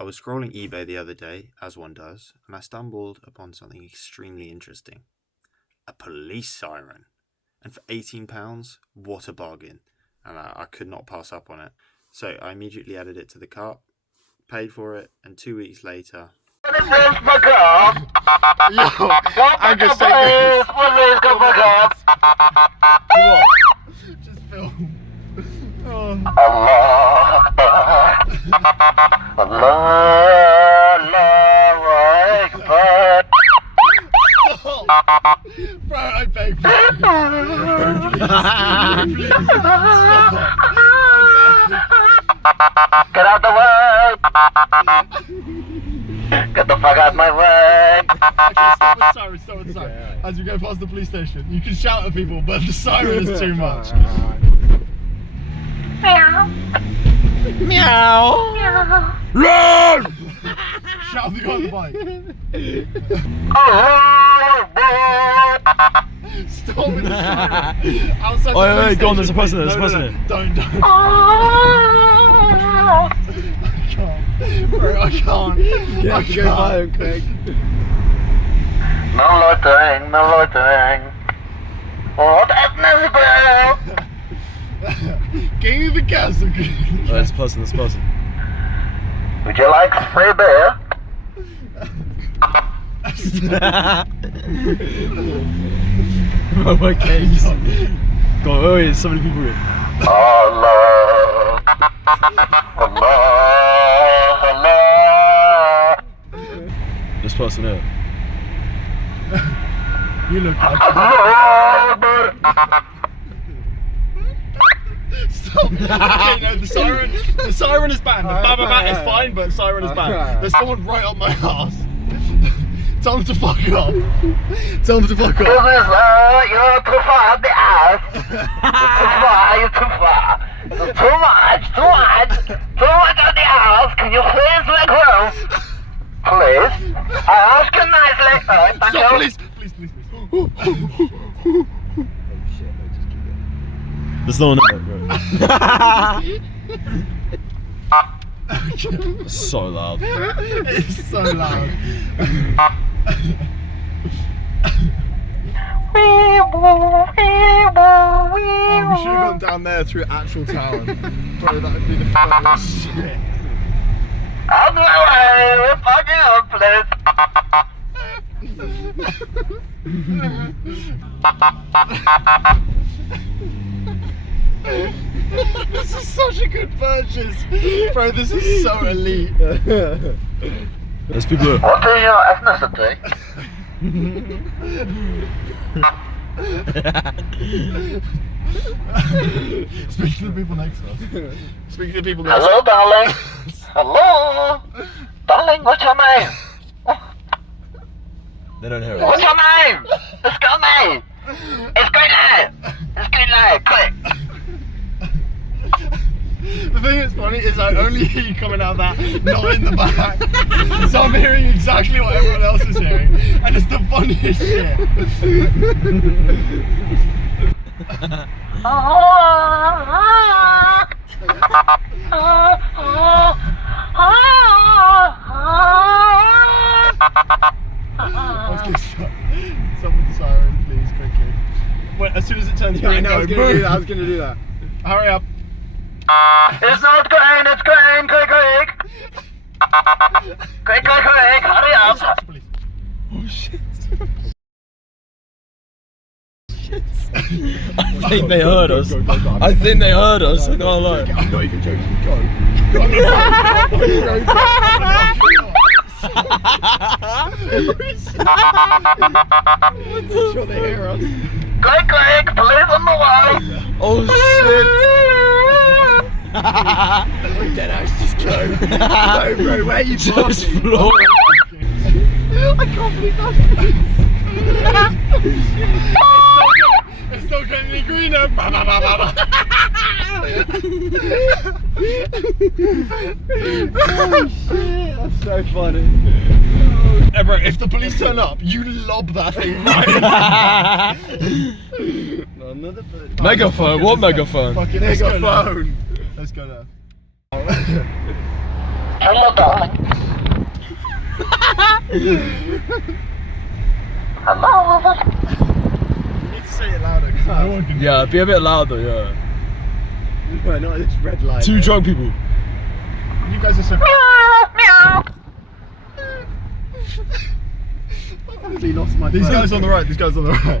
I was scrolling eBay the other day, as one does, and I stumbled upon something extremely interesting. A police siren. And for £18, what a bargain. And I could not pass up on it. So I immediately added it to the cart, paid for it, and 2 weeks later... Yo, I'm just saying this. What? Just film. Allah, Allahu Akbar. Bro, I beg for you. Please, Get out the way. Get the fuck out my way. Okay, stop with the siren. Yeah. As we go past the police station, you can shout at people, but the siren is too much. Meow. Meow. Meow. Run! Shout the guy on the bike. Stop with the siren. Outside the police go on, station. there's a person there, there's a person there. Don't. I can't. Bro, I can't. Yeah, I can't. go home, Craig. No loitering. What happens, bro? Give me the gas. Oh, there's a person. Would you like free beer? Oh my case. God, oh yeah, so many people here. Allah, Allah. This person here. You look like Allah. Stop. Okay, no, the siren is banned. The ba is fine, but siren is banned. There's someone right up my ass. Tell them to fuck off. Tell them to fuck This off. is, you're too far up the ass. You're too far. Too much up the ass. Can you please make room? Please. I ask you nicely. Alright, thank Stop, you. please. There's no one in there, bro. So loud. It's so loud. Oh, we should have gone down there through actual town. Bro, that would be the funniest shit. Out the way, we're fucking This is such a good purchase. Bro, this is so elite. There's people here. What is your ethnicity? Speak to the people next to us. Speak to the people next to us. Hello, darling. Hello. Darling, what's your name? They don't hear What's us. your name? Let's go, mate. It's green light. Quick. The thing that's funny is I only hear you coming out of that, not in the back. So I'm hearing exactly what everyone else is hearing. And it's the funniest shit. Okay, stop with the siren, please, quickly. Wait, as soon as it turns green, I was gonna do that. Hurry up. It's not green, it's green. Quick. Hurry up. Stop, please. Oh shit. I think they heard us. I think they heard us. I can't lie. I'm not even joking. Go. Sure they hear us. Quick, police on the way. Oh shit. Deadass, just go. No, bro, where are you Just parking? floor. I can't believe it's not getting any greener. Oh shit, that's so funny. Hey, bro, if the police turn up, you lob that thing right. Megaphone? What megaphone? Fucking megaphone. Let's go now. Hello, darling. Hello, Robert. You need to say it louder because no one can hear. Yeah, be a bit louder, yeah. No, not this red light. Two drunk people. You guys are so. Meow. I really lost my. These guys on the right. These guys on the right.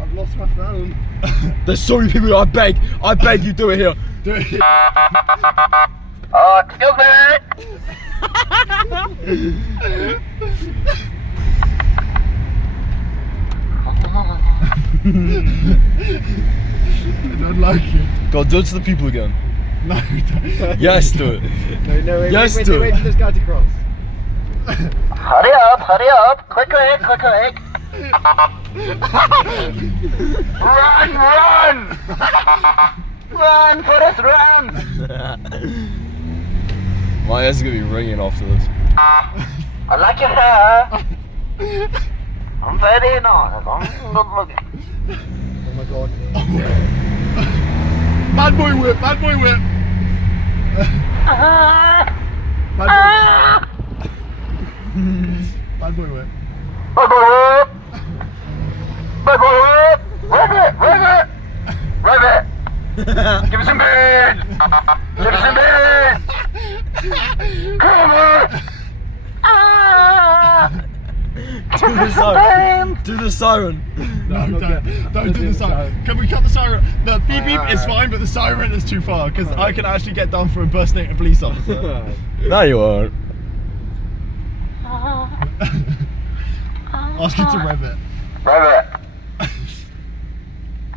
I've lost my phone. There's so many people. I beg you, do it here. Do it. Oh, excuse me. I don't like it. Go do it to the people again. No, don't. Yes, do it. No, wait, Yes, wait do for it. this guy to cross. Hurry up. Quick. Run. Run, Forrest, run. My ears are gonna be ringing after this. I like your hair. I'm very nice. I'm good looking. Oh my god. Bad boy whip. Bad boy whip. Bad boy whip. Bad boy whip. Bad boy whip. Rev it. Give me some beans. Come on. Do the siren. No, don't do the siren. Can we cut the siren? The beep beep is fine, but the siren is too far because I can actually get done for impersonating a police officer. No, you won't. Ask him to rev it.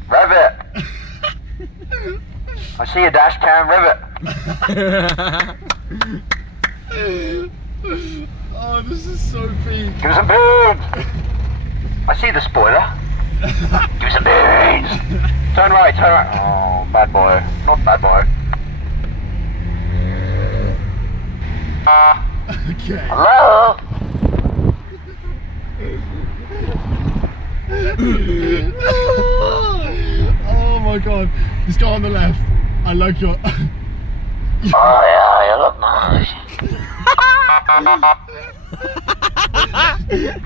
Rev it. I see a dash cam, rev it. Oh, this is so peak. Give me some beans. I see the spoiler. Give me some beans. Turn right. Oh, bad boy. Not bad boy. Okay. Hello? Oh my god. This guy on the left. I like your. Oh yeah, you look nice.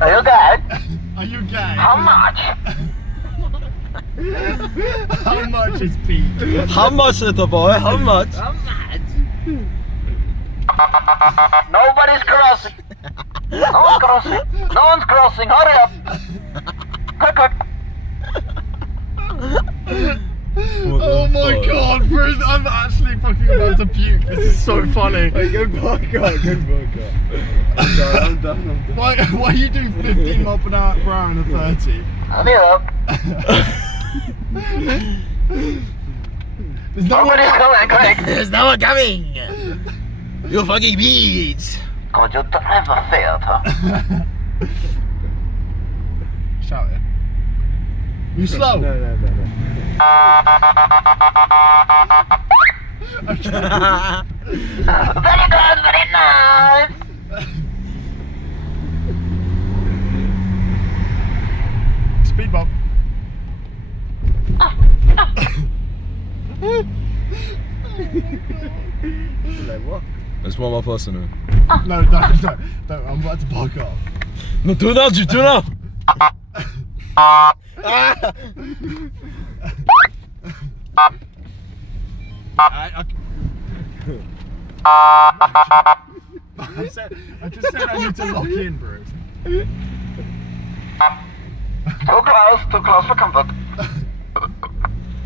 Are you good? Are you gay? How much? How much is peak? How much, little boy? How much? Nobody's crossing. No one's crossing. Hurry up. Quick. Oh my god, Bruce, I'm actually fucking about to puke. This is so funny. Good vodka. I'm done. Why you do 15 mile per hour and a 30? Hurry up. There's no one. Nobody's coming, quick. There's no one coming. You fucking bitch. Could you drive a theater? Shout it. You slow. No. Very good, very nice. Speed bump. Like what? There's one more person here. No, don't. I'm about to park off. No, do now, you do now. I just said I need to lock in, bro. Too close for comfort.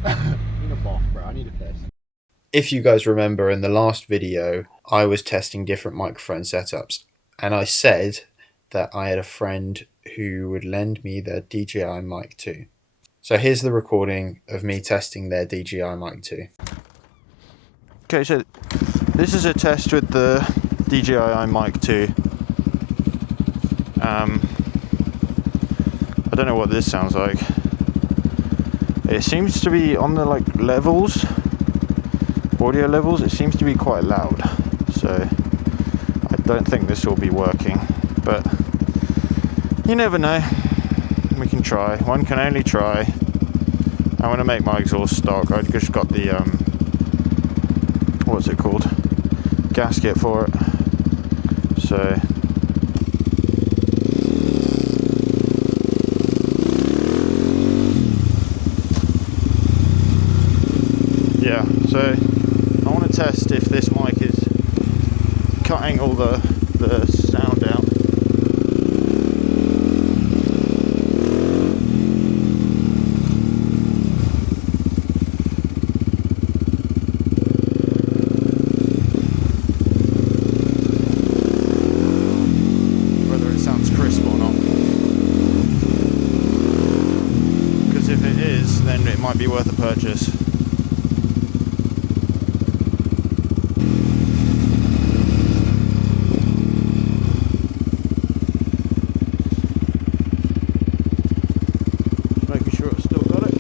I need a bath, bro. I need a piss. If you guys remember in the last video, I was testing different microphone setups, and I said that I had a friend who would lend me their DJI Mic 2. So here's the recording of me testing their DJI Mic 2. Okay, so this is a test with the DJI Mic 2. I don't know what this sounds like. It seems to be on the levels, audio levels, it seems to be quite loud. So I don't think this will be working, but you never know. We can try. One can only try. I'm going to make my exhaust stock. I just got the what's it called, gasket for it. So yeah, so I want to test if this mic is cutting all the sound out. Whether it sounds crisp or not. Because if it is, then it might be worth a purchase. Making sure it's still got it.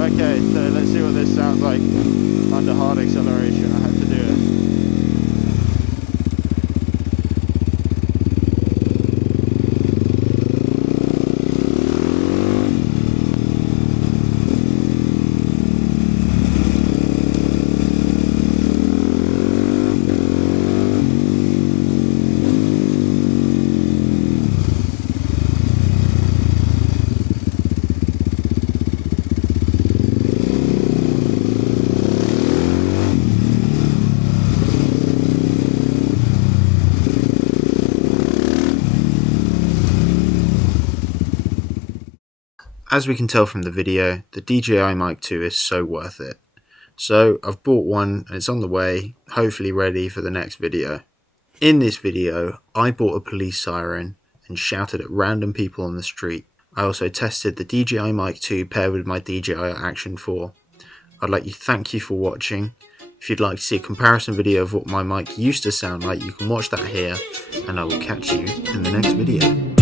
Okay, so let's see what this sounds like under hard acceleration. I had to do it. As we can tell from the video, the DJI Mic 2 is so worth it. So I've bought one and it's on the way, hopefully ready for the next video. In this video, I bought a police siren and shouted at random people on the street. I also tested the DJI Mic 2 paired with my DJI Action 4. I'd like to thank you for watching. If you'd like to see a comparison video of what my mic used to sound like, you can watch that here, and I will catch you in the next video.